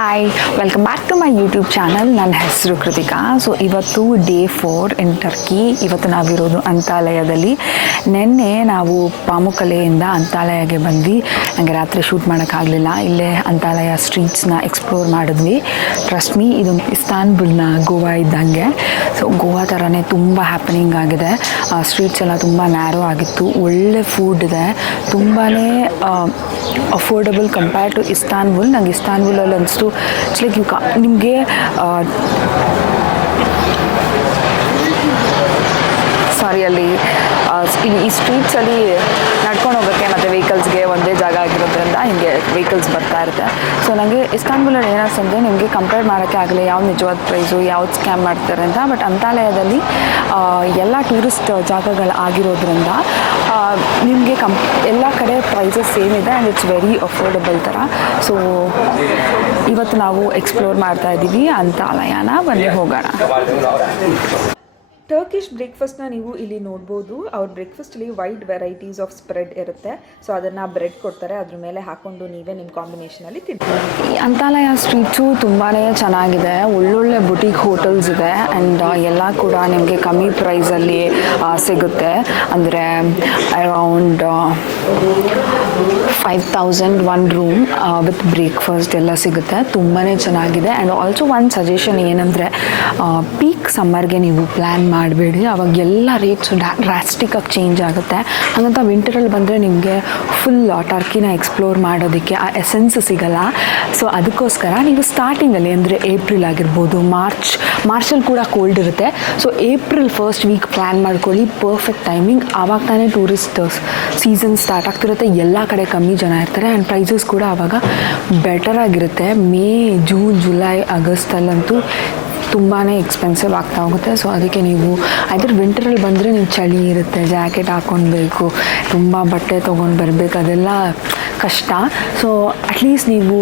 Hi, welcome back to my YouTube channel. ನನ್ನ ಹೆಸರು Kritika. So ಇವತ್ತು ಡೇ 4 ಇನ್ ಟರ್ಕಿ. ಇವತ್ತು ನಾವಿರೋದು ಅಂತಾಲಯದಲ್ಲಿ. ನಿನ್ನೆ ನಾವು ಪಾಮುಕಲೆಯಿಂದ ಅಂತಾಲಯಗೆ ಬಂದ್ವಿ. ನನಗೆ ರಾತ್ರಿ ಶೂಟ್ ಮಾಡೋಕ್ಕಾಗಲಿಲ್ಲ. ಇಲ್ಲೇ ಅಂತಾಲಯ ಸ್ಟ್ರೀಟ್ಸ್ನ ಎಕ್ಸ್ಪ್ಲೋರ್ ಮಾಡಿದ್ವಿ. ಟ್ರಸ್ಟ್ ಮೀ, ಇದು ಇಸ್ತಾನ್ಬುಲ್ನ ಗೋವಾ ಇದ್ದಂಗೆ. ಸೊ ಗೋವಾ ಥರನೇ ತುಂಬ ಹ್ಯಾಪನಿಂಗ್ ಆಗಿದೆ. ಸ್ಟ್ರೀಟ್ಸ್ ಎಲ್ಲ ತುಂಬ ನ್ಯಾರೋ ಆಗಿತ್ತು. ಒಳ್ಳೆ ಫುಡ್ ಇದೆ, ತುಂಬಾ ಅಫೋರ್ಡಬಲ್ ಕಂಪೇರ್ ಟು ಇಸ್ತಾನ್ಬುಲ್. ನಂಗೆ ಇಸ್ತಾನ್ಬುಲಲ್ಲಿ ಅನಿಸ್ತು ಇಟ್ಸ್ ಲೈಕ್ ನಿಮಗೆ ಸಾರಿ ಅಲ್ಲಿ ಈ ಸ್ಟ್ರೀಟ್ಸಲ್ಲಿ ನಡ್ಕೊಂಡು ಹೋಗೋಕ್ಕೆ ಮತ್ತು ವೆಹಿಕಲ್ಸ್ಗೆ ಒಂದೇ ಜಾಗ ಆಗಿರೋದ್ರಿಂದ ಹಿಂಗೆ ವೆಹಿಕಲ್ಸ್ ಬರ್ತಾ ಇರುತ್ತೆ. ಸೊ ನನಗೆ ಇಸ್ತಾನ್ಬುಲಲ್ಲಿ ಏನಾಗ್ತಂದರೆ ನಿಮಗೆ ಕಂಪೇರ್ ಮಾಡೋಕ್ಕೆ ಆಗಲಿ ಯಾವ್ದು ನಿಜವಾದ ಪ್ರೈಸು, ಯಾವ್ದು ಸ್ಕ್ಯಾಮ್ ಮಾಡ್ತಾರೆ ಅಂತ. ಬಟ್ ಅಂತಾಲಯದಲ್ಲಿ ಎಲ್ಲ ಟೂರಿಸ್ಟ್ ಜಾಗಗಳು ಆಗಿರೋದ್ರಿಂದ ನಿಮಗೆ ಎಲ್ಲ ಕಡೆ ಪ್ರೈಸಸ್ ಸೇಮ್ ಇದೆ ಆ್ಯಂಡ್ ಇಟ್ಸ್ ವೆರಿ ಅಫೋರ್ಡಬಲ್ ಥರ. ಸೊ ಇವತ್ತು ನಾವು ಎಕ್ಸ್ಪ್ಲೋರ್ ಮಾಡ್ತಾ ಇದ್ದೀವಿ ಅಂತಾಲಯನ. ಬನ್ನಿ ಹೋಗೋಣ. ಟರ್ಕಿಶ್ ಬ್ರೇಕ್ಫಾಸ್ಟ್ನ ನೀವು ಇಲ್ಲಿ ನೋಡ್ಬೋದು. ಅವ್ರ ಬ್ರೇಕ್ಫಾಸ್ಟಲ್ಲಿ ವೈಡ್ ವೆರೈಟೀಸ್ ಆಫ್ ಸ್ಪ್ರೆಡ್ ಇರುತ್ತೆ. ಸೊ ಅದನ್ನು ಬ್ರೆಡ್ ಕೊಡ್ತಾರೆ, ಅದ್ರ ಮೇಲೆ ಹಾಕ್ಕೊಂಡು ನೀವೇ ನಿಮ್ಮ ಕಾಂಬಿನೇಷನಲ್ಲಿ ತಿಂತೀವಿ. ಅಂತಾಲಯ ಸ್ಟ್ರೀಟ್ಸು ತುಂಬಾ ಚೆನ್ನಾಗಿದೆ. ಒಳ್ಳೊಳ್ಳೆ ಬುಟೀಕ್ ಹೋಟೆಲ್ಸ್ ಇದೆ ಆ್ಯಂಡ್ ಎಲ್ಲ ಕೂಡ ನಿಮಗೆ ಕಮ್ಮಿ ಪ್ರೈಸಲ್ಲಿ ಸಿಗುತ್ತೆ. ಅಂದರೆ ಅರೌಂಡ್ 5,000 1 ರೂಮ್ ವಿತ್ ಬ್ರೇಕ್ಫಾಸ್ಟ್ ಎಲ್ಲ ಸಿಗುತ್ತೆ. ತುಂಬಾ ಚೆನ್ನಾಗಿದೆ. ಆ್ಯಂಡ್ ಆಲ್ಸೋ ಒಂದು ಸಜೆಷನ್ ಏನಂದರೆ ಪೀಕ್ ಸಮ್ಮರ್ಗೆ ನೀವು ಪ್ಲ್ಯಾನ್ ಮಾಡಬೇಡಿ. ಅವಾಗ ಎಲ್ಲ ರೇಟ್ಸು ಡ್ರಾಸ್ಟಿಕ್ಕಾಗಿ ಚೇಂಜ್ ಆಗುತ್ತೆ. ಹಾಗಂತ ವಿಂಟರಲ್ಲಿ ಬಂದರೆ ನಿಮಗೆ ಫುಲ್ ಟರ್ಕಿನ ಎಕ್ಸ್ಪ್ಲೋರ್ ಮಾಡೋದಕ್ಕೆ ಆ ಎಸೆನ್ಸ್ ಸಿಗಲ್ಲ. ಸೊ ಅದಕ್ಕೋಸ್ಕರ ನೀವು ಸ್ಟಾರ್ಟಿಂಗಲ್ಲಿ ಅಂದರೆ ಏಪ್ರಿಲ್ ಆಗಿರ್ಬೋದು, ಮಾರ್ಚಲ್ಲಿ ಕೂಡ ಕೋಲ್ಡ್ ಇರುತ್ತೆ. So April first week plan ಮಾಡ್ಕೊಳ್ಳಿ, ಪರ್ಫೆಕ್ಟ್ ಟೈಮಿಂಗ್. ಆವಾಗ ತಾನೇ ಟೂರಿಸ್ಟ್ ಸೀಸನ್ ಸ್ಟಾರ್ಟ್ ಆಗ್ತಿರುತ್ತೆ. ಎಲ್ಲ ಕಡೆ ಕಮ್ಮಿ ಜನ ಇರ್ತಾರೆ ಆ್ಯಂಡ್ ಪ್ರೈಸಸ್ ಕೂಡ ಆವಾಗ ಬೆಟರ್ ಆಗಿರುತ್ತೆ. ಮೇ, ಜೂನ್, ಜುಲೈ, ಆಗಸ್ಟಲ್ಲಂತೂ ತುಂಬಾ ಎಕ್ಸ್ಪೆನ್ಸಿವ್ ಆಗ್ತಾ ಹೋಗುತ್ತೆ. ಸೊ ಅದಕ್ಕೆ ನೀವು ಐದರ್ ವಿಂಟರಲ್ಲಿ ಬಂದರೆ ನೀವು ಚಳಿ ಇರುತ್ತೆ, ಜಾಕೆಟ್ ಹಾಕ್ಕೊಳ್ಬೇಕು, ತುಂಬ ಬಟ್ಟೆ ತೊಗೊಂಡು ಬರಬೇಕು, ಅದೆಲ್ಲ ಕಷ್ಟ. ಸೊ ಅಟ್ಲೀಸ್ಟ್ ನೀವು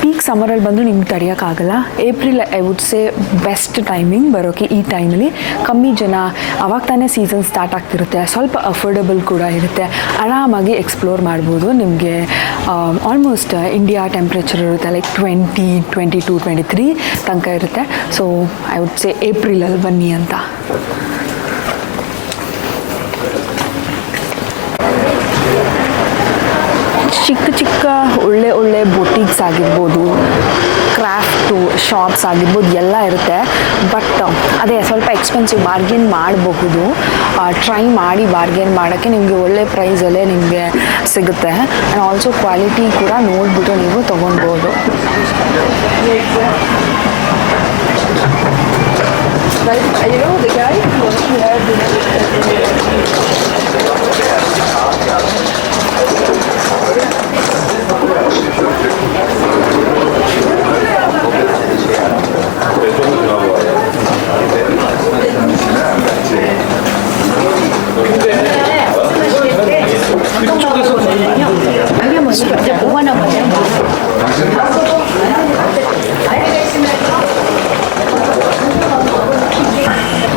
ಪೀಕ್ ಸಮ್ಮರಲ್ಲಿ ಬಂದು ನಿಮ್ಗೆ ತಡೆಯೋಕ್ಕಾಗಲ್ಲ. April I would say best timing ಬರೋಕ್ಕೆ. ಈ ಟೈಮಲ್ಲಿ ಕಮ್ಮಿ ಜನ, ಅವಾಗ ತಾನೇ ಸೀಸನ್ ಸ್ಟಾರ್ಟ್ ಆಗ್ತಿರುತ್ತೆ. ಸ್ವಲ್ಪ ಅಫೋರ್ಡಬಲ್ ಕೂಡ ಇರುತ್ತೆ. ಆರಾಮಾಗಿ ಎಕ್ಸ್ಪ್ಲೋರ್ ಮಾಡ್ಬೋದು. ನಿಮಗೆ ಆಲ್ಮೋಸ್ಟ್ ಇಂಡಿಯಾ ಟೆಂಪ್ರೇಚರ್ ಇರುತ್ತೆ, ಲೈಕ್ 20, 22, 23 ತನಕ ಇರುತ್ತೆ. ಸೊ ಐ ವುಡ್ ಸೇ ಏಪ್ರಿಲಲ್ಲಿ ಬನ್ನಿ ಅಂತ. ಚಿಕ್ಕ ಒಳ್ಳೆ ಬೊಟಿಕ್ಸ್ ಆಗಿರ್ಬೋದು, ಕ್ರಾಫ್ಟು ಶಾಪ್ಸ್ ಆಗಿರ್ಬೋದು ಎಲ್ಲ ಇರುತ್ತೆ. ಬಟ್ ಅದೇ ಸ್ವಲ್ಪ ಎಕ್ಸ್ಪೆನ್ಸಿವ್. ಬಾರ್ಗೇನ್ ಮಾಡಬಹುದು. ಟ್ರೈ ಮಾಡಿ ಬಾರ್ಗೇನ್ ಮಾಡೋಕ್ಕೆ. ನಿಮಗೆ ಒಳ್ಳೆ ಪ್ರೈಸಲ್ಲೇ ನಿಮಗೆ ಸಿಗುತ್ತೆ. ಆ್ಯಂಡ್ ಆಲ್ಸೋ ಕ್ವಾಲಿಟಿ ಕೂಡ ನೋಡಿಬಿಟ್ಟು ನೀವು ತೊಗೊಳ್ಬೋದು.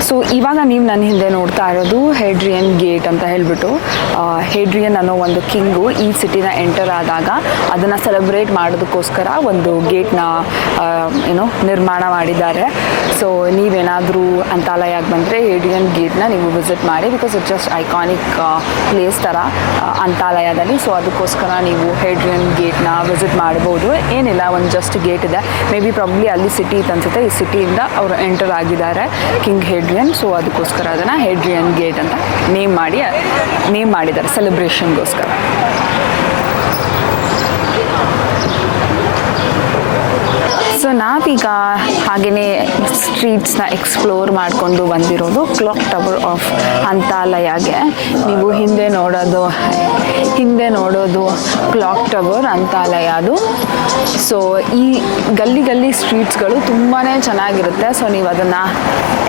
ಸೊ ಇವಾಗ ನೀವು ನನ್ನ ಹಿಂದೆ ನೋಡ್ತಾ ಇರೋದು ಹೇಡ್ರಿಯನ್ ಗೇಟ್ ಅಂತ ಹೇಳಿಬಿಟ್ಟು. ಹೇಡ್ರಿಯನ್ ಅನ್ನೋ ಒಂದು ಕಿಂಗು ಈ ಸಿಟಿನ ಎಂಟರ್ ಆದಾಗ ಅದನ್ನು ಸೆಲೆಬ್ರೇಟ್ ಮಾಡೋದಕ್ಕೋಸ್ಕರ ಒಂದು ಗೇಟ್ನ ನಿರ್ಮಾಣ ಮಾಡಿದ್ದಾರೆ. ಸೊ ನೀವೇನಾದರೂ ಅಂತಾಲಯಕ್ಕೆ ಬಂದರೆ ಹೇಡ್ರಿಯನ್ ಗೇಟ್ನ ನೀವು ವಿಸಿಟ್ ಮಾಡಿ. Because it's just iconic place ಥರ ಅಂತಾಲಯದಲ್ಲಿ. ಸೊ ಅದಕ್ಕೋಸ್ಕರ ನೀವು ಹೇಡ್ರಿಯನ್ ಗೇಟ್ನ ವಿಸಿಟ್ ಮಾಡ್ಬೋದು. ಏನಿಲ್ಲ, ಒಂದು ಜಸ್ಟ್ ಗೇಟ್ ಇದೆ. ಮೇ ಬಿ ಪ್ರಾಬ್ಲಿ ಅಲ್ಲಿ ಸಿಟಿ ಇತ್ತು ಅನಿಸುತ್ತೆ. ಈ ಸಿಟಿಯಿಂದ ಅವರು ಎಂಟರ್ ಆಗಿದ್ದಾರೆ, ಕಿಂಗ್ ಹೇಡ್ರಿಯನ್. ಸೊ ಅದಕ್ಕೋಸ್ಕರ ಅದನ್ನು ಹೇಡ್ರಿಯನ್ ಗೇಟ್ ಅಂತ ನೇಮ್ ಮಾಡಿದ್ದಾರೆ ಸೆಲೆಬ್ರೇಷನ್ಗೋಸ್ಕರ. ಸೊ ನಾವೀಗ ಹಾಗೆಯೇ ಸ್ಟ್ರೀಟ್ಸ್ನ ಎಕ್ಸ್ಪ್ಲೋರ್ ಮಾಡಿಕೊಂಡು ಬಂದಿರೋದು ಕ್ಲಾಕ್ ಟವರ್ ಆಫ್ ಅಂತಾಲಯಗೆ. ನೀವು ಹಿಂದೆ ನೋಡೋದು ಕ್ಲಾಕ್ ಟವರ್ ಅಂತಾಲಯ ಅದು. ಸೊ ಈ ಗಲ್ಲಿ ಸ್ಟ್ರೀಟ್ಸ್ಗಳು ತುಂಬಾ ಚೆನ್ನಾಗಿರುತ್ತೆ. ಸೊ ನೀವು ಅದನ್ನು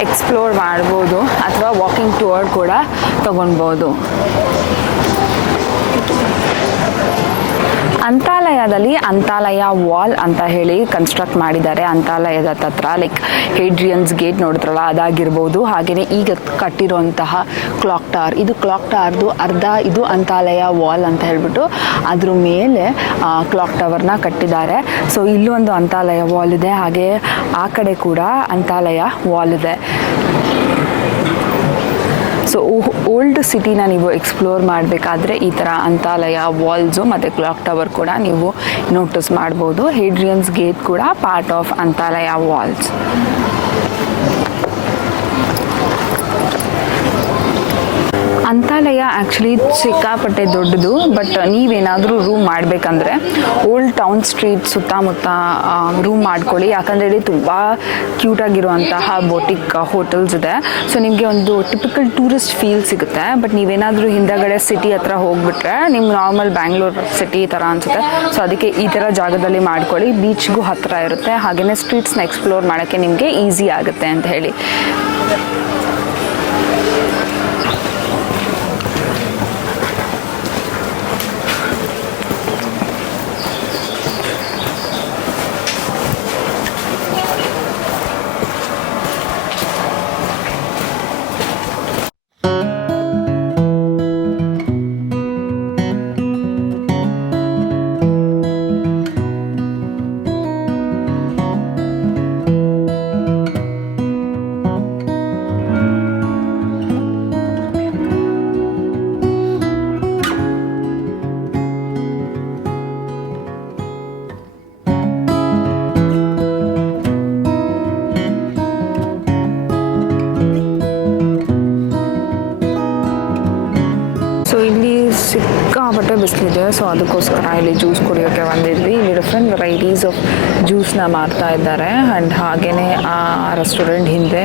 ಎಕ್ಸ್ಪ್ಲೋರ್ ಮಾಡ್ಬೋದು ಅಥವಾ ವಾಕಿಂಗ್ ಟೂರ್ ಕೂಡ ತೊಗೊಳ್ಬೋದು. ಅಂತಾಲಯದಲ್ಲಿ ಅಂತಾಲಯ ವಾಲ್ ಅಂತ ಹೇಳಿ ಕನ್ಸ್ಟ್ರಕ್ಟ್ ಮಾಡಿದ್ದಾರೆ. ಅಂತಾಲಯದ ಹತ್ರ ಲೈಕ್ ಹೇಡ್ರಿಯನ್ಸ್ ಗೇಟ್ ನೋಡಿದ್ರಲ್ಲ ಅದಾಗಿರ್ಬೋದು. ಹಾಗೆಯೇ ಈಗ ಕಟ್ಟಿರುವಂತಹ ಕ್ಲಾಕ್ ಟವರ್, ಇದು ಕ್ಲಾಕ್ ಟವರ್ದು ಅರ್ಧ ಇದು ಅಂತಾಲಯ ವಾಲ್ ಅಂತ ಹೇಳ್ಬಿಟ್ಟು ಅದ್ರ ಮೇಲೆ ಕ್ಲಾಕ್ ಟವರ್ನ ಕಟ್ಟಿದ್ದಾರೆ. ಸೊ ಇಲ್ಲೂ ಒಂದು ಅಂತಾಲಯ ವಾಲ್ ಇದೆ, ಹಾಗೆ ಆ ಕಡೆ ಕೂಡ ಅಂತಾಲಯ ವಾಲ್ ಇದೆ. ಸೊ ಓಲ್ಡ್ ಸಿಟಿನ ನೀವು ಎಕ್ಸ್ಪ್ಲೋರ್ ಮಾಡಬೇಕಾದ್ರೆ ಈ ಥರ ಅಂತಾಲಯ ವಾಲ್ಸು ಮತ್ತು ಕ್ಲಾಕ್ ಟವರ್ ಕೂಡ ನೀವು ನೋಟಿಸ್ ಮಾಡ್ಬೋದು. ಹೇಡ್ರಿಯನ್ಸ್ ಗೇಟ್ ಕೂಡ ಪಾರ್ಟ್ ಆಫ್ ಅಂತಾಲಯ ವಾಲ್ಸ್. ಅಂತಾಲಯ ಆ್ಯಕ್ಚುಲಿ ಸಿಕ್ಕಾಪಟ್ಟೆ ದೊಡ್ಡದು. ಬಟ್ ನೀವೇನಾದರೂ ರೂಮ್ ಮಾಡಬೇಕಂದ್ರೆ ಓಲ್ಡ್ ಟೌನ್ ಸ್ಟ್ರೀಟ್ ಸುತ್ತಮುತ್ತ ರೂಮ್ ಮಾಡ್ಕೊಳ್ಳಿ. ಯಾಕಂದರೆ ಇಲ್ಲಿ ತುಂಬ ಕ್ಯೂಟಾಗಿರುವಂತಹ ಬೋಟಿಕ್ ಹೋಟೆಲ್ಸ್ ಇದೆ. ಸೊ ನಿಮಗೆ ಒಂದು ಟಿಪಿಕಲ್ ಟೂರಿಸ್ಟ್ ಫೀಲ್ ಸಿಗುತ್ತೆ. ಬಟ್ ನೀವೇನಾದರೂ ಹಿಂದಗಡೆ ಸಿಟಿ ಹತ್ರ ಹೋಗ್ಬಿಟ್ರೆ ನಿಮ್ಗೆ ನಾರ್ಮಲ್ ಬ್ಯಾಂಗ್ಳೂರ್ ಸಿಟಿ ಥರ ಅನಿಸುತ್ತೆ. ಸೊ ಅದಕ್ಕೆ ಈ ಥರ ಜಾಗದಲ್ಲಿ ಮಾಡ್ಕೊಳ್ಳಿ. ಬೀಚ್ಗೂ ಹತ್ತಿರ ಇರುತ್ತೆ, ಹಾಗೆಯೇ ಸ್ಟ್ರೀಟ್ಸ್ನ ಎಕ್ಸ್ಪ್ಲೋರ್ ಮಾಡೋಕ್ಕೆ ನಿಮಗೆ ಈಸಿ ಆಗುತ್ತೆ ಅಂತ ಹೇಳಿ. ಸಿಕ್ಕಾಪಟ್ಟೆ ಬಿಸಿಲಿದೆ. ಸೊ ಅದಕ್ಕೋಸ್ಕರ ಇಲ್ಲಿ ಜ್ಯೂಸ್ ಕುಡಿಯೋಕ್ಕೆ ಬಂದಿದ್ವಿ. ಇಲ್ಲಿ ಡಿಫ್ರೆಂಟ್ ವೆರೈಟೀಸ್ ಆಫ್ ಜ್ಯೂಸ್ನ ಮಾರ್ತಾ ಇದ್ದಾರೆ. ಆ್ಯಂಡ್ ಹಾಗೆಯೇ ಆ ರೆಸ್ಟೋರೆಂಟ್ ಹಿಂದೆ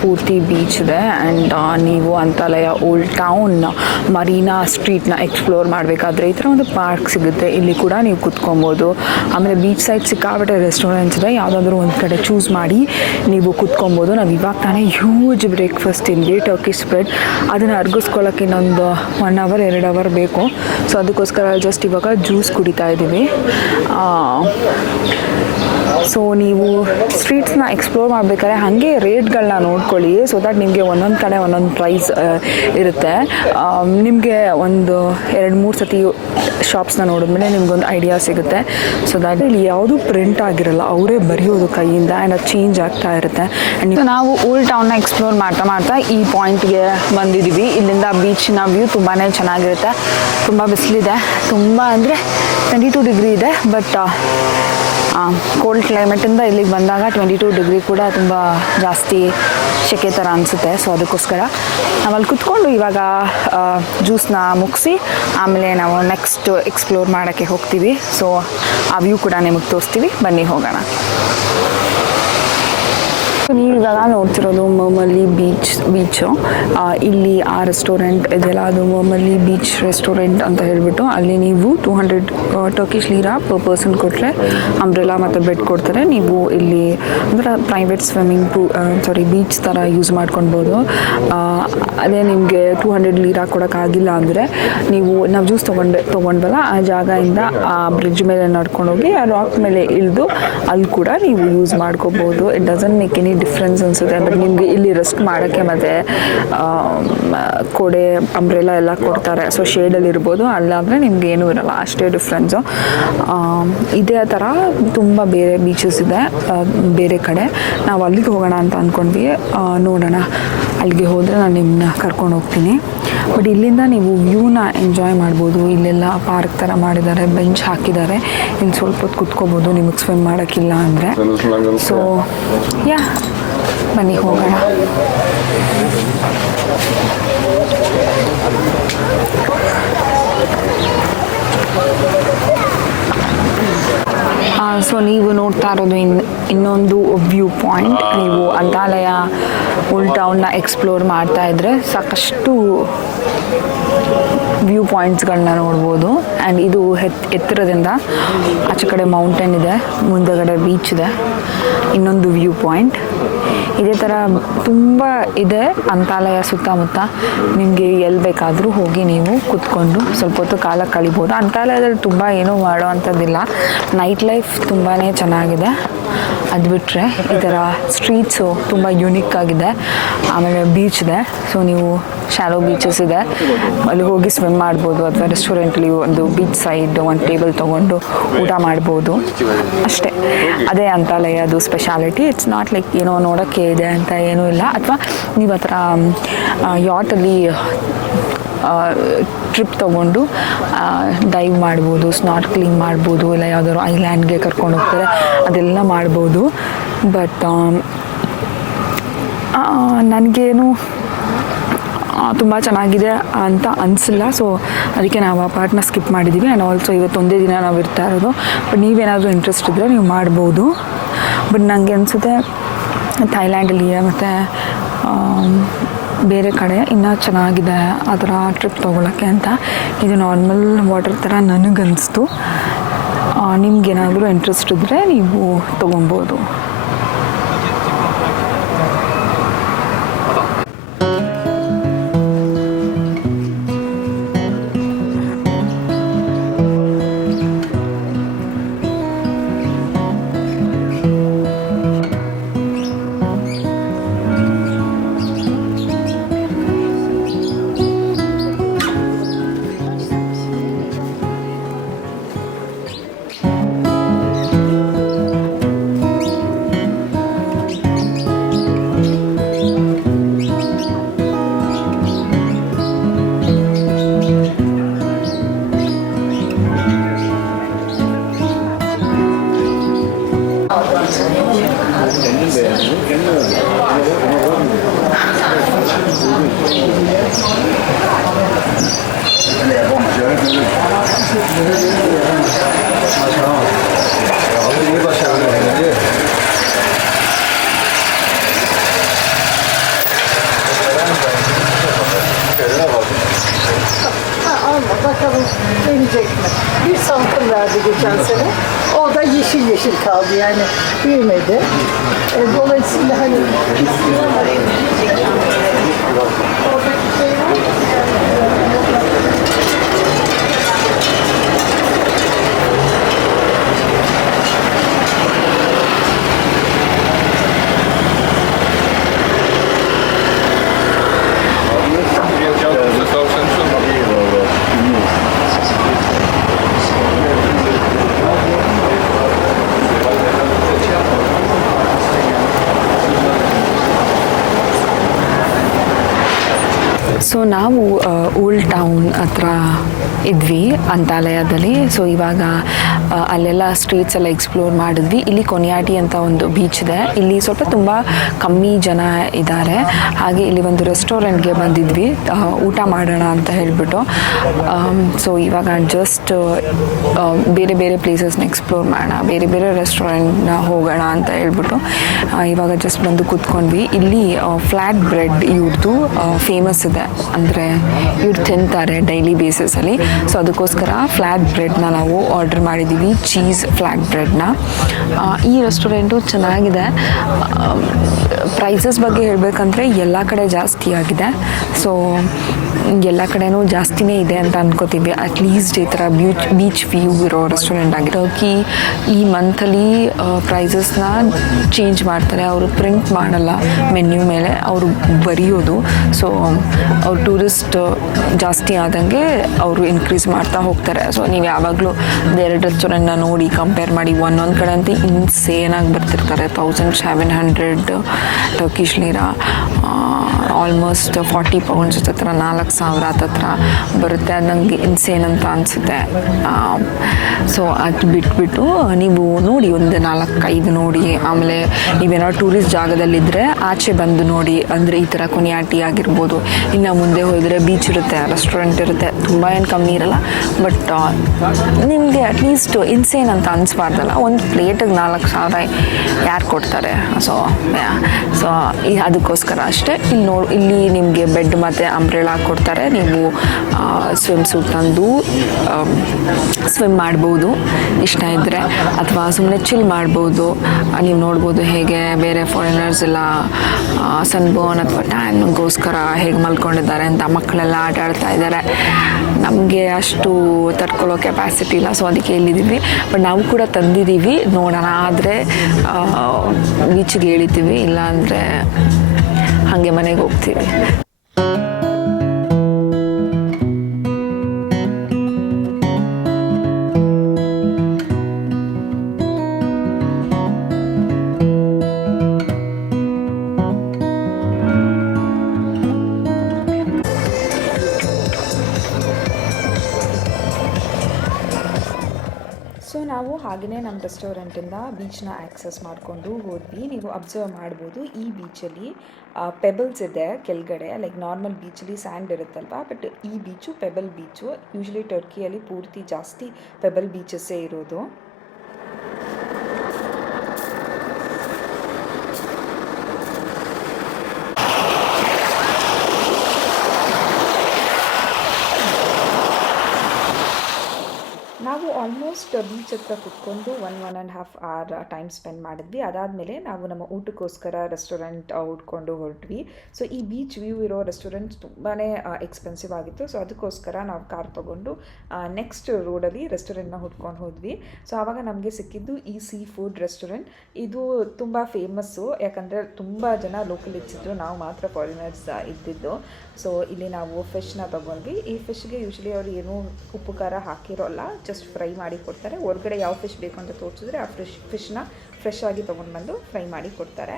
ಪೂರ್ತಿ ಬೀಚ್ ಇದೆ. ಆ್ಯಂಡ್ ನೀವು ಅಂತಾಲಯ ಓಲ್ಡ್ ಟೌನ್ ಮರೀನಾ ಸ್ಟ್ರೀಟ್ನ ಎಕ್ಸ್ಪ್ಲೋರ್ ಮಾಡಬೇಕಾದ್ರೆ ಈ ಥರ ಒಂದು ಪಾರ್ಕ್ ಸಿಗುತ್ತೆ, ಇಲ್ಲಿ ಕೂಡ ನೀವು ಕುತ್ಕೊಬೋದು. ಆಮೇಲೆ ಬೀಚ್ ಸೈಡ್ ಸಿಕ್ಕಾಪಟ್ಟೆ ರೆಸ್ಟೋರೆಂಟ್ಸ್ ಇದೆ, ಯಾವುದಾದ್ರೂ ಒಂದು ಕಡೆ ಚೂಸ್ ಮಾಡಿ ನೀವು ಕುತ್ಕೊಬೋದು. ನಾವು ಇವಾಗ ತಾನೇ ಹ್ಯೂಜ್ ಬ್ರೇಕ್ಫಾಸ್ಟ್ ತಿಂದ್ವಿ, ಟರ್ಕಿಶ್ ಸ್ಪ್ರೆಡ್. ಅದನ್ನು ಅರ್ಗಿಸ್ಕೊಳ್ಳೋಕೆ ಇನ್ನೊಂದು 1 ಅವರ್ 2 ಅವರ್ ಬೇಕು. ಸೊ ಅದಕ್ಕೋಸ್ಕರ ಜಸ್ಟ್ ಇವಾಗ ಜ್ಯೂಸ್ ಕುಡಿತಾ ಇದ್ದೀವಿ. ಸೊ ನೀವು ಸ್ಟ್ರೀಟ್ಸ್ನ ಎಕ್ಸ್ಪ್ಲೋರ್ ಮಾಡಬೇಕಾದ್ರೆ ಹಾಗೆ ರೇಟ್ಗಳನ್ನ ನೋಡ್ಕೊಳ್ಳಿ. ಸೊ ದಟ್ ನಿಮಗೆ ಒಂದೊಂದು ಕಡೆ ಒಂದೊಂದು ಪ್ರೈಸ್ ಇರುತ್ತೆ. ನಿಮಗೆ ಒಂದು 2-3 ಸತಿ ಶಾಪ್ಸ್ನ ನೋಡಿದ್ಮೇಲೆ ನಿಮ್ಗೊಂದು ಐಡಿಯಾ ಸಿಗುತ್ತೆ. ಸೊ ದಟ್ ಇಲ್ಲಿ ಯಾವುದೂ ಪ್ರಿಂಟ್ ಆಗಿರಲ್ಲ, ಅವರೇ ಬರೆಯೋದು ಕೈಯಿಂದ. ಆ್ಯಂಡ್ ಅದು ಚೇಂಜ್ ಆಗ್ತಾ ಇರುತ್ತೆ. ಆ್ಯಂಡ್ ನಾವು ಓಲ್ಡ್ ಟೌನ್ನ ಎಕ್ಸ್ಪ್ಲೋರ್ ಮಾಡ್ತಾ ಈ ಪಾಯಿಂಟ್ಗೆ ಬಂದಿದ್ದೀವಿ. ಇಲ್ಲಿಂದ ಬೀಚಿನ ವ್ಯೂ ತುಂಬಾ ಚೆನ್ನಾಗಿರುತ್ತೆ. ತುಂಬ ಬಿಸಿಲಿದೆ, ತುಂಬ ಅಂದರೆ 22 ಡಿಗ್ರಿ ಇದೆ. ಬಟ್ ಕೋಲ್ಡ್ ಕ್ಲೈಮೇಟಿಂದ ಇಲ್ಲಿಗೆ ಬಂದಾಗ 22 ಡಿಗ್ರಿ ಕೂಡ ತುಂಬ ಜಾಸ್ತಿ ಸೆಕೆ ಥರ ಅನಿಸುತ್ತೆ. ಸೊ ಅದಕ್ಕೋಸ್ಕರ ನಾವಲ್ಲಿ ಕುತ್ಕೊಂಡು ಇವಾಗ ಜ್ಯೂಸ್ನ ಮುಗಿಸಿ ಆಮೇಲೆ ನಾವು ನೆಕ್ಸ್ಟ್ ಎಕ್ಸ್ಪ್ಲೋರ್ ಮಾಡೋಕ್ಕೆ ಹೋಗ್ತೀವಿ. ಸೊ ಆ ವ್ಯೂ ಕೂಡ ನಿಮಗೆ ತೋರಿಸ್ತೀವಿ, ಬನ್ನಿ ಹೋಗೋಣ. ನೀವು ಇವಾಗ ನೋಡ್ತಿರೋದು ಮರ್ಮಲ್ಲಿ ಬೀಚು. ಇಲ್ಲಿ ಆ ರೆಸ್ಟೋರೆಂಟ್ ಇದೆಲ್ಲ, ಅದು ಮರ್ಮಲ್ಲಿ ಬೀಚ್ ರೆಸ್ಟೋರೆಂಟ್ ಅಂತ ಹೇಳ್ಬಿಟ್ಟು ಅಲ್ಲಿ ನೀವು 200 ಟರ್ಕಿಶ್ ಲೀರಾ ಪರ್ ಪರ್ಸನ್ ಕೊಟ್ಟರೆ ಅಂಬ್ರೆಲಾ ಮತ್ತು ಬೆಡ್ ಕೊಡ್ತಾರೆ. ನೀವು ಇಲ್ಲಿ ಅಂದರೆ ಪ್ರೈವೇಟ್ ಬೀಚ್ ಥರ ಯೂಸ್ ಮಾಡ್ಕೊಳ್ಬೋದು. ಅದೇ ನಿಮಗೆ 200 ಲೀರಾ ಕೊಡೋಕ್ಕಾಗಿಲ್ಲ ಅಂದರೆ ನಾವು ಜ್ಯೂಸ್ ತೊಗೊಂಡ್ವಲ್ಲ ಆ ಜಾಗದಿಂದ ಆ ಬ್ರಿಡ್ಜ್ ಮೇಲೆ ನಡ್ಕೊಂಡೋಗಿ ಆ ರಾಕ್ ಮೇಲೆ ಇಳಿದು ಅಲ್ಲಿ ಕೂಡ ನೀವು ಯೂಸ್ ಮಾಡ್ಕೋಬೋದು. It doesn't make any difference ಅನಿಸುತ್ತೆ. ಬಟ್ ನಿಮಗೆ ಇಲ್ಲಿ ರೆಸ್ಟ್ ಮಾಡೋಕ್ಕೆ ಮತ್ತು ಕೊಡೆ ಅಂಬ್ರೆಲಾ ಎಲ್ಲ ಕೊಡ್ತಾರೆ. ಸೊ ಶೇಡಲ್ಲಿ ಇರ್ಬೋದು, ಅಲ್ಲಾದರೆ ನಿಮ್ಗೆ ಏನೂ ಇರಲ್ಲ, ಅಷ್ಟೇ ಡಿಫ್ರೆನ್ಸು. ಇದೇ ಥರ ತುಂಬ ಬೇರೆ ಬೀಚಸ್ ಇದೆ ಬೇರೆ ಕಡೆ. ನಾವು ಅಲ್ಲಿಗೆ ಹೋಗೋಣ ಅಂತ ಅಂದ್ಕೊಂಡ್ವಿ, ನೋಡೋಣ. ಅಲ್ಲಿಗೆ ಹೋದರೆ ನಾನು ನಿಮ್ಮನ್ನ ಕರ್ಕೊಂಡು ಹೋಗ್ತೀನಿ. ಬಟ್ ಇಲ್ಲಿಂದ ನೀವು ವ್ಯೂನ ಎಂಜಾಯ್ ಮಾಡ್ಬೋದು. ಇಲ್ಲೆಲ್ಲ ಪಾರ್ಕ್ ಥರ ಮಾಡಿದ್ದಾರೆ, ಬೆಂಚ್ ಹಾಕಿದ್ದಾರೆ, ಇಲ್ಲಿ ಸ್ವಲ್ಪ ಹೊತ್ತು ಕುತ್ಕೋಬೋದು ನಿಮಗೆ ಸ್ವಿಮ್ ಮಾಡೋಕ್ಕಿಲ್ಲ ಅಂದರೆ. ಸೊ ಬನ್ನಿ ಹೋಗೋಣ. ಸೊ ನೀವು ನೋಡ್ತಾ ಇರೋದು ಇನ್ನೊಂದು ವ್ಯೂ ಪಾಯಿಂಟ್. ನೀವು ಅಂತಾಲಯ ಓಲ್ಡ್ ಟೌನ್ನ ಎಕ್ಸ್ಪ್ಲೋರ್ ಮಾಡ್ತಾ ಇದ್ರೆ ಸಾಕಷ್ಟು ವ್ಯೂ ಪಾಯಿಂಟ್ಸ್ಗಳನ್ನ ನೋಡ್ಬೋದು. ಆ್ಯಂಡ್ ಇದು ಎತ್ತರದಿಂದ ಆಚೆ ಕಡೆ ಮೌಂಟೇನ್ ಇದೆ, ಮುಂದಗಡೆ ಬೀಚ್ ಇದೆ, ಇನ್ನೊಂದು ವ್ಯೂ ಪಾಯಿಂಟ್. ಇದೇ ಥರ ತುಂಬ ಇದೆ ಅಂತಾಲಯ ಸುತ್ತಮುತ್ತ. ನಿಮಗೆ ಎಲ್ಲಿ ಬೇಕಾದರೂ ಹೋಗಿ ನೀವು ಕೂತ್ಕೊಂಡು ಸ್ವಲ್ಪ ಹೊತ್ತು ಕಾಲ ಕಳಿಬೋದು. ಅಂತಾಲಯದಲ್ಲಿ ತುಂಬ ಏನೂ ಮಾಡೋ ಅಂಥದ್ದಿಲ್ಲ. ನೈಟ್ ಲೈಫ್ ತುಂಬಾ ಚೆನ್ನಾಗಿದೆ. ಅದು ಬಿಟ್ಟರೆ ಈ ಥರ ಸ್ಟ್ರೀಟ್ಸು ತುಂಬ ಯುನೀಕ್ ಆಗಿದೆ. ಆಮೇಲೆ ಬೀಚ್ ಇದೆ, ಸೊ ನೀವು ಶಾಲೋ ಬೀಚಸ್ ಇದೆ, ಅಲ್ಲಿ ಹೋಗಿ ಸ್ವಿಮ್ ಮಾಡ್ಬೋದು. ಅಥವಾ ರೆಸ್ಟೋರೆಂಟಲ್ಲಿ ಒಂದು ಬೀಚ್ ಸೈಡ್ ಒಂದು ಟೇಬಲ್ ತೊಗೊಂಡು ಊಟ ಮಾಡ್ಬೋದು ಅಷ್ಟೇ. ಅದೇ ಅಂತಾಲಯದು ಸ್ಪೆಷಾಲಿಟಿ. ಇಟ್ಸ್ ನಾಟ್ ಲೈಕ್ ಏನೋ ನೋಡೋಕ್ಕೆ ಇದೆ ಅಂತ ಏನೂ ಇಲ್ಲ. ಅಥವಾ ನೀವು ಆ ಥರ ಯಾಟಲ್ಲಿ ಟ್ರಿಪ್ ತೊಗೊಂಡು ಡೈವ್ ಮಾಡ್ಬೋದು, ಸ್ನಾರ್ಕ್ಲಿಂಗ್ ಮಾಡ್ಬೋದು, ಇಲ್ಲ ಯಾವುದಾದ್ರು ಐಲ್ಯಾಂಡ್ಗೆ ಕರ್ಕೊಂಡು ಹೋಗ್ತಾರೆ ಅದೆಲ್ಲ ಮಾಡ್ಬೋದು. ಬಟ್ ನನಗೇನು ತುಂಬ ಚೆನ್ನಾಗಿದೆ ಅಂತ ಅನಿಸಿಲ್ಲ. ಸೊ ಅದಕ್ಕೆ ನಾವು ಆ ಪಾರ್ಟ್ನ ಸ್ಕಿಪ್ ಮಾಡಿದ್ದೀವಿ. ಆ್ಯಂಡ್ ಆಲ್ಸೋ ಇವತ್ತೊಂದೇ ದಿನ ನಾವು ಇರ್ತಾ ಇರೋದು. ಬಟ್ ನೀವೇನಾದರೂ ಇಂಟ್ರೆಸ್ಟ್ ಇದ್ದರೆ ನೀವು ಮಾಡ್ಬೋದು. ಬಟ್ ನನಗೆ ಅನಿಸುತ್ತೆ ಥೈಲ್ಯಾಂಡಲ್ಲಿ ಮತ್ತು ಬೇರೆ ಕಡೆ ಇನ್ನೂ ಚೆನ್ನಾಗಿದೆ ಆ ಥರ ಟ್ರಿಪ್ ತೊಗೊಳಕ್ಕೆ ಅಂತ. ಇದು ನಾರ್ಮಲ್ ವಾಟರ್ ಥರ ನನಗನ್ನಿಸ್ತು. ನಿಮ್ಗೇನಾದರೂ ಇಂಟ್ರೆಸ್ಟ್ ಇದ್ದರೆ ನೀವು ತೊಗೊಬೋದು. Bakalım verecek mi? Bir santim verdi geçen sene. O da yeşil yeşil kaldı yani büyümedi. Dolayısıyla hani oradaki şey var. So ನಾವು ಓಲ್ಡ್ ಟೌನ್ ಹತ್ರ ಇದ್ವಿ ಅಂತಾಲಯದಲ್ಲಿ. ಸೊ ಇವಾಗ ಅಲ್ಲೆಲ್ಲ ಸ್ಟ್ರೀಟ್ಸ್ ಎಲ್ಲ ಎಕ್ಸ್ಪ್ಲೋರ್ ಮಾಡಿದ್ವಿ. ಇಲ್ಲಿ ಕೊನಿಯಾಟಿ ಅಂತ ಒಂದು ಬೀಚ್ ಇದೆ. ಇಲ್ಲಿ ಸ್ವಲ್ಪ ತುಂಬ ಕಮ್ಮಿ ಜನ ಇದ್ದಾರೆ. ಹಾಗೆ ಇಲ್ಲಿ ಒಂದು ರೆಸ್ಟೋರೆಂಟ್ಗೆ ಬಂದಿದ್ವಿ ಊಟ ಮಾಡೋಣ ಅಂತ ಹೇಳಿಬಿಟ್ಟು. ಸೊ ಇವಾಗ ಜಸ್ಟ್ ಬೇರೆ ಬೇರೆ ಪ್ಲೇಸಸ್ನ ಎಕ್ಸ್ಪ್ಲೋರ್ ಮಾಡೋಣ, ಬೇರೆ ಬೇರೆ ರೆಸ್ಟೋರೆಂಟ್ನ ಹೋಗೋಣ ಅಂತ ಹೇಳ್ಬಿಟ್ಟು ಇವಾಗ ಜಸ್ಟ್ ಬಂದು ಕೂತ್ಕೊಂಡ್ವಿ. ಇಲ್ಲಿ ಫ್ಲ್ಯಾಟ್ ಬ್ರೆಡ್ ಇವ್ರದ್ದು ಫೇಮಸ್ ಇದೆ, ಅಂದರೆ ಇವ್ರು ತಿಂತಾರೆ ಡೈಲಿ ಬೇಸಿಸಲ್ಲಿ. ಸೊ ಅದಕ್ಕೋಸ್ಕರ ಫ್ಲ್ಯಾಟ್ ಬ್ರೆಡ್ನ ನಾವು ಆರ್ಡರ್ ಮಾಡಿದ್ದೀವಿ, ಚೀಸ್ ಫ್ಲ್ಯಾಟ್ ಬ್ರೆಡ್ನ. ಈ ರೆಸ್ಟೋರೆಂಟು ಚೆನ್ನಾಗಿದೆ. ಪ್ರೈಸಸ್ ಬಗ್ಗೆ ಹೇಳಬೇಕಂದ್ರೆ ಎಲ್ಲ ಕಡೆ ಜಾಸ್ತಿ ಆಗಿದೆ. ಸೊ ಎಲ್ಲ ಕಡೆನೂ ಜಾಸ್ತಿನೇ ಇದೆ ಅಂತ ಅನ್ಕೋತೀವಿ. ಅಟ್ಲೀಸ್ಟ್ ಈ ಥರ ಬೀಚ್ ವ್ಯೂ ಇರೋ ರೆಸ್ಟೋರೆಂಟ್ ಆಗಿರೋಕೆ ಈ ಮಂತಲ್ಲಿ ಪ್ರೈಸಸ್ನ ಚೇಂಜ್ ಮಾಡ್ತಾರೆ. ಅವರು ಪ್ರಿಂಟ್ ಮಾಡಲ್ಲ ಮೆನ್ಯೂ ಮೇಲೆ, ಅವರು ಬರೆಯೋದು. ಸೊ ಅವ್ರು ಟೂರಿಸ್ಟ್ ಜಾಸ್ತಿ ಆದಂಗೆ ಅವರು ಇನ್ಕ್ರೀಸ್ ಮಾಡ್ತಾ ಹೋಗ್ತಾರೆ. ಸೊ ನೀವು ಯಾವಾಗಲೂ ಎರಡು ರೆಸ್ಟೋರೆಂಟ್ನ ನೋಡಿ ಕಂಪೇರ್ ಮಾಡಿ. ಒಂದೊಂದು ಕಡೆ ಅಂತ ಇನ್ಸೇನಾಗಿ ಬರ್ತಿರ್ತಾರೆ. 1700 ಟರ್ಕಿಷ್ ಲೀರಾ, ಆಲ್ಮೋಸ್ಟ್ 40 ಪೌಂಡ್ಸ್ ಹತ್ರ 4,000 ಹತ್ರ ಬರುತ್ತೆ. ಅದು ನನಗೆ ಇನ್ಸೇನ್ ಅಂತ ಅನಿಸುತ್ತೆ. ಸೊ ಅದು ಬಿಟ್ಬಿಟ್ಟು ನೀವು ನೋಡಿ, ಒಂದು 4-5 ನೋಡಿ. ಆಮೇಲೆ ನೀವೇನಾದ್ರು ಟೂರಿಸ್ಟ್ ಜಾಗದಲ್ಲಿದ್ದರೆ ಆಚೆ ಬಂದು ನೋಡಿ. ಅಂದರೆ ಈ ಥರ ಕೊನಿಯಾಟಿ ಆಗಿರ್ಬೋದು. ಇನ್ನು ಮುಂದೆ ಹೋದರೆ ಬೀಚ್ ಇರುತ್ತೆ, ರೆಸ್ಟೋರೆಂಟ್ ಇರುತ್ತೆ. ತುಂಬ ಏನು ಕಮ್ಮಿ ಇರಲ್ಲ. ಬಟ್ ನಿಮಗೆ ಅಟ್ಲೀಸ್ಟ್ ಇನ್ಸೇನ್ ಅಂತ ಅನಿಸ್ಬಾರ್ದಲ್ಲ. ಒಂದು ಪ್ಲೇಟಿಗೆ 4,000 ಯಾರು ಕೊಡ್ತಾರೆ? ಸೊ ಅದಕ್ಕೋಸ್ಕರ ಅಷ್ಟೇ. ಇಲ್ಲಿ ಇಲ್ಲಿ ನಿಮಗೆ ಬೆಡ್ ಮತ್ತು ಅಂಬ್ರೆಲಾ ಕೊಡ್ತಾರೆ. ಕೊಡ್ತಾರೆ. ನೀವು ಸ್ವಿಮ್ ಸೂಟ್ ತಂದು ಸ್ವಿಮ್ ಮಾಡ್ಬೋದು ಇಷ್ಟ ಇದ್ದರೆ, ಅಥವಾ ಸುಮ್ಮನೆ ಚಿಲ್ ಮಾಡ್ಬೋದು. ನೀವು ನೋಡ್ಬೋದು ಹೇಗೆ ಬೇರೆ ಫಾರಿನರ್ಸ್ ಎಲ್ಲ ಸನ್ಬೋರ್ನ್ ಅಥವಾ ಟ್ಯಾನ್ಗೋಸ್ಕರ ಹೇಗೆ ಮಲ್ಕೊಂಡಿದ್ದಾರೆ ಅಂತ. ಮಕ್ಕಳೆಲ್ಲ ಆಟ ಆಡ್ತಾ ಇದ್ದಾರೆ. ನಮಗೆ ಅಷ್ಟು ತಡ್ಕೊಳ್ಳೋ ಕೆಪಾಸಿಟಿ ಇಲ್ಲ, ಸೊ ಅದಕ್ಕೆ ಇಲ್ಲಿದ್ದೀವಿ. ಬಟ್ ನಾವು ಕೂಡ ತಂದಿದ್ದೀವಿ, ನೋಡೋಣ ಆದರೆ ಬೀಚಿಗೆ ಇಳಿತೀವಿ, ಇಲ್ಲಾಂದರೆ ಹಾಗೆ ಮನೆಗೆ ಹೋಗ್ತೀವಿ. ಸೊ ನಾವು ಹಾಗೆಯೇ ನಮ್ಮ ರೆಸ್ಟೋರೆಂಟಿಂದ ಬೀಚ್ನ ಆ್ಯಕ್ಸಸ್ ಮಾಡಿಕೊಂಡು ಹೋದ್ವಿ. ನೀವು ಅಬ್ಸರ್ವ್ ಮಾಡ್ಬೋದು, ಈ ಬೀಚಲ್ಲಿ ಪೆಬಲ್ಸ್ ಇದೆ ಕೆಳಗಡೆ. ಲೈಕ್ ನಾರ್ಮಲ್ ಬೀಚಲ್ಲಿ ಸ್ಯಾಂಡ್ ಇರುತ್ತಲ್ವ, ಬಟ್ ಈ ಬೀಚು ಪೆಬಲ್ ಬೀಚು. ಯೂಶ್ವಲಿ ಟರ್ಕಿಯಲ್ಲಿ ಪೂರ್ತಿ ಜಾಸ್ತಿ ಪೆಬಲ್ ಬೀಚಸ್ಸೇ ಇರೋದು. ನಾವು ಆಲ್ಮೋಸ್ಟ್ ಬೀಚ್ ಹತ್ರ ಕುತ್ಕೊಂಡು 1.5 hour ಟೈಮ್ ಸ್ಪೆಂಡ್ ಮಾಡಿದ್ವಿ. ಅದಾದಮೇಲೆ ನಾವು ನಮ್ಮ ಊಟಕ್ಕೋಸ್ಕರ ರೆಸ್ಟೋರೆಂಟ್ ಹುಡ್ಕೊಂಡು ಹೊರಟ್ವಿ. ಸೊ ಈ ಬೀಚ್ ವ್ಯೂ ಇರೋ ರೆಸ್ಟೋರೆಂಟ್ ತುಂಬಾ ಎಕ್ಸ್ಪೆನ್ಸಿವ್ ಆಗಿತ್ತು. ಸೊ ಅದಕ್ಕೋಸ್ಕರ ನಾವು ಕಾರ್ ತೊಗೊಂಡು ನೆಕ್ಸ್ಟ್ ರೋಡಲ್ಲಿ ರೆಸ್ಟೋರೆಂಟ್ನ ಹುಡ್ಕೊಂಡು ಹೋದ್ವಿ. ಸೊ ಆವಾಗ ನಮಗೆ ಸಿಕ್ಕಿದ್ದು ಈ ಸೀ ಫುಡ್ ರೆಸ್ಟೋರೆಂಟ್. ಇದು ತುಂಬ ಫೇಮಸ್ಸು, ಯಾಕಂದರೆ ತುಂಬ ಜನ ಲೋಕಲ್ ಇದ್ದಿದ್ರು, ನಾವು ಮಾತ್ರ ಫಾರಿನರ್ಸ್ ಇದ್ದಿದ್ದು. ಸೊ ಇಲ್ಲಿ ನಾವು ಫಿಶ್ನ ತೊಗೊಂಡ್ವಿ. ಈ ಫಿಶ್ಗೆ ಯೂಶ್ವಲಿ ಅವರು ಏನೂ ಉಪ್ಪು ಖಾರ ಹಾಕಿರೋಲ್ಲ, ಜಸ್ಟ್ ಫ್ರೈ ಮಾಡಿ ಕೊಡ್ತಾರೆ. ಹೊರಗಡೆ ಯಾವ ಫಿಶ್ ಬೇಕು ಅಂತ ತೋರಿಸಿದ್ರೆ ಆ ಫಿಶ್ನ ಫ್ರೆಶ್ ಆಗಿ ತೊಗೊಂಡು ಬಂದು ಫ್ರೈ ಮಾಡಿ ಕೊಡ್ತಾರೆ.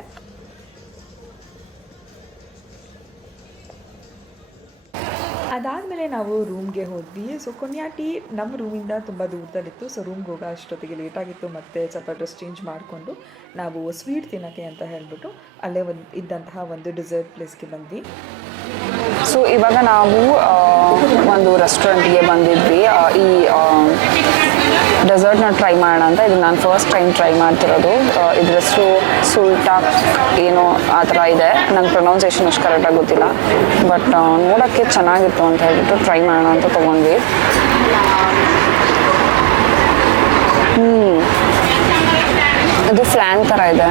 ಅದಾದಮೇಲೆ ನಾವು ರೂಮ್ಗೆ ಹೋದ್ವಿ. ಸೊ ಕೊನ್ಯಾಟಿ ನಮ್ಮ ರೂಮಿಂದ ತುಂಬ ದೂರದಲ್ಲಿತ್ತು. ಸೊ ರೂಮ್ಗೆ ಹೋಗೋ ಅಷ್ಟೊತ್ತಿಗೆ ಲೇಟಾಗಿತ್ತು. ಮತ್ತು ಸ್ವಲ್ಪ ಡ್ರೆಸ್ ಚೇಂಜ್ ಮಾಡಿಕೊಂಡು ನಾವು ಸ್ವೀಟ್ ತಿನ್ನೋಕ್ಕೆ ಅಂತ ಹೇಳಿಬಿಟ್ಟು ಅಲ್ಲೇ ಇದ್ದಂತಹ ಒಂದು ಡೆಸರ್ಟ್ ಪ್ಲೇಸ್ಗೆ ಬಂದ್ವಿ. ಸೊ ಇವಾಗ ನಾವು ಒಂದು ರೆಸ್ಟೋರೆಂಟ್ಗೆ ಬಂದಿದ್ವಿ. ಈ ಡೆಸರ್ಟ್ನ ಟ್ರೈ ಮಾಡೋಣ ಅಂತ. ಇದು ನಾನು ಫಸ್ಟ್ ಟೈಮ್ ಟ್ರೈ ಮಾಡ್ತಿರೋದು. ಇದ್ರ ಹೆಸರು ಸುಲ್ಟಾಕ್ ಏನೋ ಆ ಥರ ಇದೆ. ನಂಗೆ ಪ್ರೊನೌನ್ಸಿಯೇಷನ್ ಅಷ್ಟು ಕರೆಕ್ಟಾಗಿ ಗೊತ್ತಿಲ್ಲ, ಬಟ್ ನೋಡೋಕ್ಕೆ ಚೆನ್ನಾಗಿತ್ತು ಅಂತ ಹೇಳ್ಬಿಟ್ಟು ಟ್ರೈ ಮಾಡೋಣ ಅಂತ ತೊಗೊಂಡ್ವಿ. ಇದು ಫ್ಲ್ಯಾನ್ ಥರ ಇದೆ,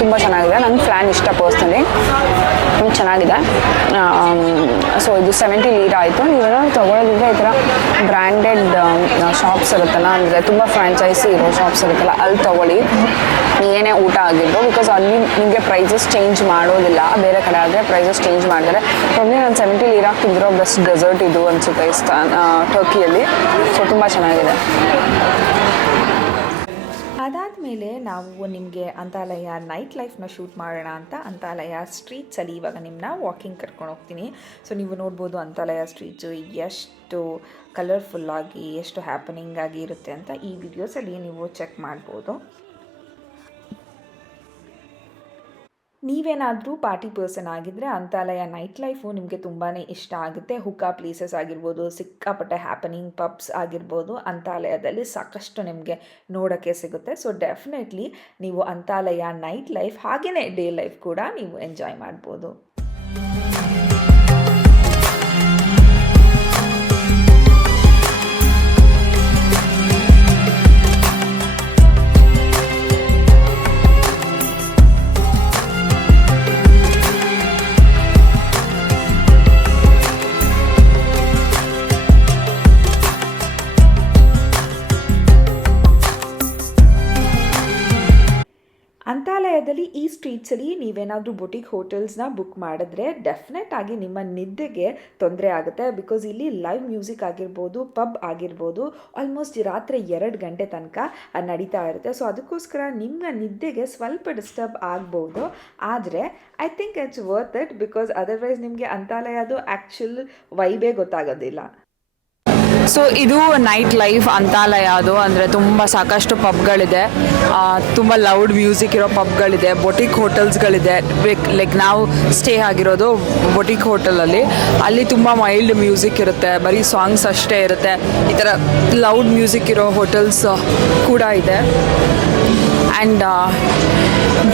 ತುಂಬ ಚೆನ್ನಾಗಿದೆ. ನಂಗೆ ಫ್ಲ್ಯಾನ್ ಇಷ್ಟ ಪರ್ಸ್ನಲಿ, ಚೆನ್ನಾಗಿದೆ. ಸೊ ಇದು 70 ಲೀರ ಆಯಿತು. ನೀವೇನಾದ್ರು ತೊಗೊಳೋದಿದ್ರೆ ಈ ಥರ ಬ್ರ್ಯಾಂಡೆಡ್ ಶಾಪ್ಸ್ ಇರುತ್ತಲ್ಲ, ಅಂದರೆ ತುಂಬ ಫ್ರಾಂಚೈಸಿ ಇರೋ ಶಾಪ್ಸ್ ಇರುತ್ತಲ್ಲ, ಅಲ್ಲಿ ತೊಗೊಳ್ಳಿ ಏನೇ ಊಟ ಆಗಿದ್ದು. ಬಿಕಾಸ್ ಅಲ್ಲಿ ನಿಮಗೆ ಪ್ರೈಸಸ್ ಚೇಂಜ್ ಮಾಡೋದಿಲ್ಲ. ಬೇರೆ ಕಡೆ ಆದರೆ ಪ್ರೈಸಸ್ ಚೇಂಜ್ ಮಾಡ್ತಾರೆ. ಒಮ್ಮೆ ನಾನು 70 ಲೀರ ತಿಂದಿರೋ ಬೆಸ್ಟ್ ಡೆಸರ್ಟ್ ಇದು ಅನಿಸುತ್ತೆ ಟರ್ಕಿಯಲ್ಲಿ. ಸೊ ತುಂಬ ಚೆನ್ನಾಗಿದೆ. ಅದಾದಮೇಲೆ ನಾವು ನಿಮಗೆ ಅಂತಾಲಯ ನೈಟ್ ಲೈಫ್ನ ಶೂಟ್ ಮಾಡೋಣ ಅಂತ ಅಂತಾಲಯ ಸ್ಟ್ರೀಟ್ಸಲ್ಲಿ ಇವಾಗ ನಿಮ್ಮನ್ನ ವಾಕಿಂಗ್ ಕರ್ಕೊಂಡು ಹೋಗ್ತೀನಿ. ಸೊ ನೀವು ನೋಡ್ಬೋದು ಅಂತಾಲಯ ಸ್ಟ್ರೀಟ್ಸು ಎಷ್ಟು ಕಲರ್ಫುಲ್ಲಾಗಿ, ಎಷ್ಟು ಹ್ಯಾಪನಿಂಗ್ ಆಗಿ ಇರುತ್ತೆ ಅಂತ ಈ ವಿಡಿಯೋಸಲ್ಲಿ ನೀವು ಚೆಕ್ ಮಾಡ್ಬೋದು. ನೀವೇನಾದರೂ ಪಾರ್ಟಿ ಪರ್ಸನ್ ಆಗಿದ್ದರೆ ಅಂತಾಲಯ ನೈಟ್ ಲೈಫು ನಿಮಗೆ ತುಂಬಾ ಇಷ್ಟ ಆಗುತ್ತೆ. ಹುಕ್ಕಾ ಪ್ಲೇಸಸ್ ಆಗಿರ್ಬೋದು, ಸಿಕ್ಕಾಪಟ್ಟೆ ಹ್ಯಾಪನಿಂಗ್ ಪಬ್ಸ್ ಆಗಿರ್ಬೋದು, ಅಂತಾಲಯದಲ್ಲಿ ಸಾಕಷ್ಟು ನಿಮಗೆ ನೋಡೋಕ್ಕೆ ಸಿಗುತ್ತೆ. ಸೊ ಡೆಫಿನೆಟ್ಲಿ ನೀವು ಅಂತಾಲಯ ನೈಟ್ ಲೈಫ್ ಹಾಗೆಯೇ ಡೇ ಲೈಫ್ ಕೂಡ ನೀವು ಎಂಜಾಯ್ ಮಾಡ್ಬೋದು. ಅಂತಾಲಯದಲ್ಲಿ ಈ ಸ್ಟ್ರೀಟ್ಸಲ್ಲಿ ನೀವೇನಾದರೂ ಬೊಟಿಕ್ ಹೋಟೆಲ್ಸ್ನ ಬುಕ್ ಮಾಡಿದ್ರೆ ಡೆಫಿನೆಟ್ ಆಗಿ ನಿಮ್ಮ ನಿದ್ದೆಗೆ ತೊಂದರೆ ಆಗುತ್ತೆ. ಬಿಕಾಸ್ ಇಲ್ಲಿ ಲೈವ್ ಮ್ಯೂಸಿಕ್ ಆಗಿರ್ಬೋದು, ಪಬ್ ಆಗಿರ್ಬೋದು, ಆಲ್ಮೋಸ್ಟ್ ರಾತ್ರಿ 2 ಗಂಟೆ ತನಕ ನಡೀತಾ ಇರುತ್ತೆ. ಸೊ ಅದಕ್ಕೋಸ್ಕರ ನಿಮ್ಮ ನಿದ್ದೆಗೆ ಸ್ವಲ್ಪ ಡಿಸ್ಟರ್ಬ್ ಆಗ್ಬೋದು. ಆದರೆ I think it's worth it, because otherwise ನಿಮಗೆ ಅಂತಾಲಯದು ಆ್ಯಕ್ಚುಲ್ ವೈಬೇ ಗೊತ್ತಾಗೋದಿಲ್ಲ. ಸೊ ಇದು ನೈಟ್ ಲೈಫ್ ಅಂತಾಲಯ. ಅದು ಅಂದರೆ ತುಂಬ ಸಾಕಷ್ಟು ಪಬ್ಗಳಿದೆ, ತುಂಬ ಲೌಡ್ ಮ್ಯೂಸಿಕ್ ಇರೋ ಪಬ್ಗಳಿದೆ, ಬೊಟಿಕ್ ಹೋಟೆಲ್ಸ್ಗಳಿದೆ. ಲೈಕ್ ನಾವು ಸ್ಟೇ ಆಗಿರೋದು ಬೊಟಿಕ್ ಹೋಟೆಲಲ್ಲಿ. ಅಲ್ಲಿ ತುಂಬ ಮೈಲ್ಡ್ ಮ್ಯೂಸಿಕ್ ಇರುತ್ತೆ, ಬರೀ ಸಾಂಗ್ಸ್ ಅಷ್ಟೇ ಇರುತ್ತೆ. ಈ ಥರ ಲೌಡ್ ಮ್ಯೂಸಿಕ್ ಇರೋ ಹೋಟೆಲ್ಸ್ ಕೂಡ ಇದೆ. ಆ್ಯಂಡ್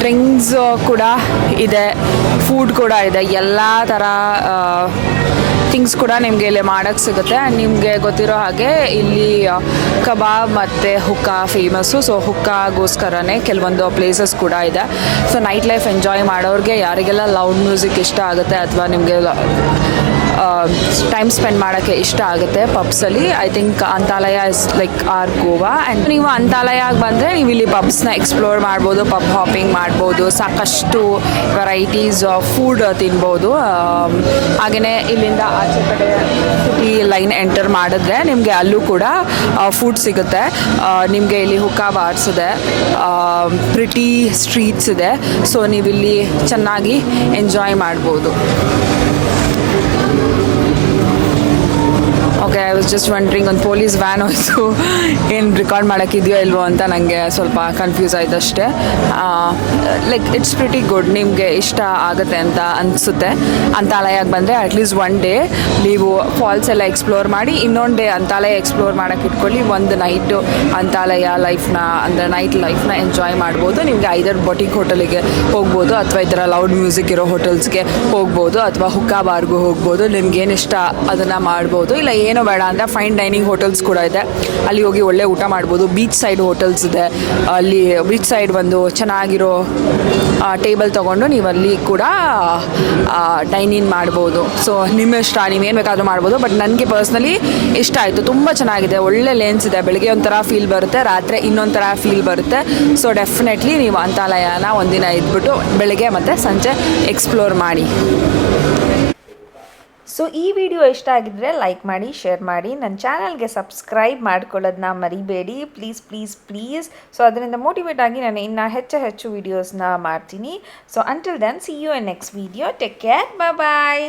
ಡ್ರಿಂಕ್ಸ್ ಕೂಡ ಇದೆ, ಫುಡ್ ಕೂಡ ಇದೆ, ಎಲ್ಲ ಥರ ಥಿಂಗ್ಸ್ ಕೂಡ ನಿಮಗೆ ಇಲ್ಲಿ ಮಾಡೋಕ್ಕೆ ಸಿಗುತ್ತೆ. ಆ್ಯಂಡ್ ನಿಮಗೆ ಗೊತ್ತಿರೋ ಹಾಗೆ ಇಲ್ಲಿ ಕಬಾಬ್ ಮತ್ತು ಹುಕ್ಕಾ ಫೇಮಸ್ಸು. ಸೊ ಹುಕ್ಕಾಗೋಸ್ಕರನೇ ಕೆಲವೊಂದು ಪ್ಲೇಸಸ್ ಕೂಡ ಇದೆ. ಸೊ ನೈಟ್ ಲೈಫ್ ಎಂಜಾಯ್ ಮಾಡೋರಿಗೆ, ಯಾರಿಗೆಲ್ಲ ಲೌಡ್ ಮ್ಯೂಸಿಕ್ ಇಷ್ಟ ಆಗುತ್ತೆ ಅಥವಾ ನಿಮಗೆ ಟೈಮ್ ಸ್ಪೆಂಡ್ ಮಾಡೋಕ್ಕೆ ಇಷ್ಟ ಆಗುತ್ತೆ ಪಬ್ಸಲ್ಲಿ, I think Antalya is like our Goa. And ನೀವು ಅಂತಾಲಯಾಗೆ ಬಂದರೆ ನೀವು ಇಲ್ಲಿ ಪಬ್ಸ್ನ ಎಕ್ಸ್ಪ್ಲೋರ್ ಮಾಡ್ಬೋದು, ಪಬ್ ಹಾಪಿಂಗ್ ಮಾಡ್ಬೋದು, ಸಾಕಷ್ಟು ವೆರೈಟೀಸ್ ಆಫ್ ಫುಡ್ ತಿನ್ಬೋದು. ಹಾಗೆಯೇ ಇಲ್ಲಿಂದ ಆಚೆ ಕಡೆ ಸಿಟಿ ಲೈನ್ ಎಂಟರ್ ಮಾಡಿದ್ರೆ ನಿಮಗೆ ಅಲ್ಲೂ ಕೂಡ ಫುಡ್ ಸಿಗುತ್ತೆ. ನಿಮಗೆ ಇಲ್ಲಿ ಹುಕ್ಕಾ ಬಾರ್ಸ್ ಇದೆ, ಪ್ರಿಟಿ ಸ್ಟ್ರೀಟ್ಸ್ ಇದೆ. ಸೊ ನೀವಿಲ್ಲಿ ಚೆನ್ನಾಗಿ ಎಂಜಾಯ್ ಮಾಡ್ಬೋದು. Okay, I was just wondering, ಒಂದು ಪೊಲೀಸ್ ವ್ಯಾನ್ ಹೋಯ್ತು, ಏನು ರೆಕಾರ್ಡ್ ಮಾಡೋಕ್ಕಿದೆಯೋ ಇಲ್ವೋ ಅಂತ ನನಗೆ ಸ್ವಲ್ಪ ಕನ್ಫ್ಯೂಸ್ ಆಯ್ತು ಅಷ್ಟೇ. ಲೈಕ್ ಇಟ್ಸ್ ಪ್ರಿಟಿ ಗುಡ್, ನಿಮಗೆ ಇಷ್ಟ ಆಗುತ್ತೆ ಅಂತ ಅನಿಸುತ್ತೆ. ಅಂತಾಲಯಕ್ಕೆ ಬಂದರೆ ಅಟ್ಲೀಸ್ಟ್ ಒನ್ ಡೇ ನೀವು ಫಾಲ್ಸ್ ಎಲ್ಲ ಎಕ್ಸ್ಪ್ಲೋರ್ ಮಾಡಿ, ಇನ್ನೊಂದು ಡೇ ಅಂತಾಲಯ ಎಕ್ಸ್ಪ್ಲೋರ್ ಮಾಡೋಕ್ಕೆ ಇಟ್ಕೊಳ್ಳಿ. ಒಂದು ನೈಟು ಅಂತಾಲಯ ಲೈಫ್ನ ಅಂದರೆ ನೈಟ್ ಲೈಫ್ನ ಎಂಜಾಯ್ ಮಾಡ್ಬೋದು. ನಿಮಗೆ ಐದರ್ ಬೊಟಿಕ್ ಹೋಟೆಲಿಗೆ ಹೋಗ್ಬೋದು, ಅಥವಾ ಈ ಥರ ಲೌಡ್ ಮ್ಯೂಸಿಕ್ ಇರೋ ಹೋಟೆಲ್ಸ್ಗೆ ಹೋಗ್ಬೋದು, ಅಥವಾ ಹುಕ್ಕಾ ಬಾರ್ಗೂ ಹೋಗ್ಬೋದು. ನಿಮ್ಗೆ ಏನು ಇಷ್ಟ ಅದನ್ನು ಮಾಡ್ಬೋದು. ಇಲ್ಲ ಏನೋ ಬೇಡ ಅಂದರೆ ಫೈನ್ ಡೈನಿಂಗ್ ಹೋಟೆಲ್ಸ್ ಕೂಡ ಇದೆ, ಅಲ್ಲಿ ಹೋಗಿ ಒಳ್ಳೆ ಊಟ ಮಾಡ್ಬೋದು. ಬೀಚ್ ಸೈಡ್ ಹೋಟೆಲ್ಸ್ ಇದೆ, ಅಲ್ಲಿ ಬೀಚ್ ಸೈಡ್ ಒಂದು ಚೆನ್ನಾಗಿರೋ ಟೇಬಲ್ ತೊಗೊಂಡು ನೀವು ಅಲ್ಲಿ ಕೂಡ ಡೈನ್ ಇನ್ ಮಾಡ್ಬೋದು. ಸೊ ನಿಮ್ಮ ಇಷ್ಟ, ನೀವೇನು ಬೇಕಾದರೂ ಮಾಡ್ಬೋದು. ಬಟ್ ನನಗೆ ಪರ್ಸ್ನಲಿ ಇಷ್ಟ ಆಯಿತು, ತುಂಬ ಚೆನ್ನಾಗಿದೆ, ಒಳ್ಳೆ ಲೆನ್ಸ್ ಇದೆ. ಬೆಳಗ್ಗೆ ಒಂಥರ ಫೀಲ್ ಬರುತ್ತೆ, ರಾತ್ರಿ ಇನ್ನೊಂಥರ ಫೀಲ್ ಬರುತ್ತೆ. ಸೊ ಡೆಫಿನೆಟ್ಲಿ ನೀವು ಅಂತಾಲಯನ ಒಂದಿನ ಇದ್ಬಿಟ್ಟು ಬೆಳಗ್ಗೆ ಮತ್ತು ಸಂಜೆ ಎಕ್ಸ್ಪ್ಲೋರ್ ಮಾಡಿ. ಸೊ ಈ ವಿಡಿಯೋ ಇಷ್ಟ ಆಗಿದ್ದರೆ ಲೈಕ್ ಮಾಡಿ, ಶೇರ್ ಮಾಡಿ, ನನ್ನ ಚಾನಲ್ಗೆ ಸಬ್ಸ್ಕ್ರೈಬ್ ಮಾಡ್ಕೊಳ್ಳೋದನ್ನ ಮರಿಬೇಡಿ ಪ್ಲೀಸ್ ಪ್ಲೀಸ್ ಪ್ಲೀಸ್. ಸೊ ಅದರಿಂದ ಮೋಟಿವೇಟ್ ಆಗಿ ನಾನು ಇನ್ನೂ ಹೆಚ್ಚು ವೀಡಿಯೋಸ್ನ ಮಾಡ್ತೀನಿ. So until then, see you in next video. Take care, bye.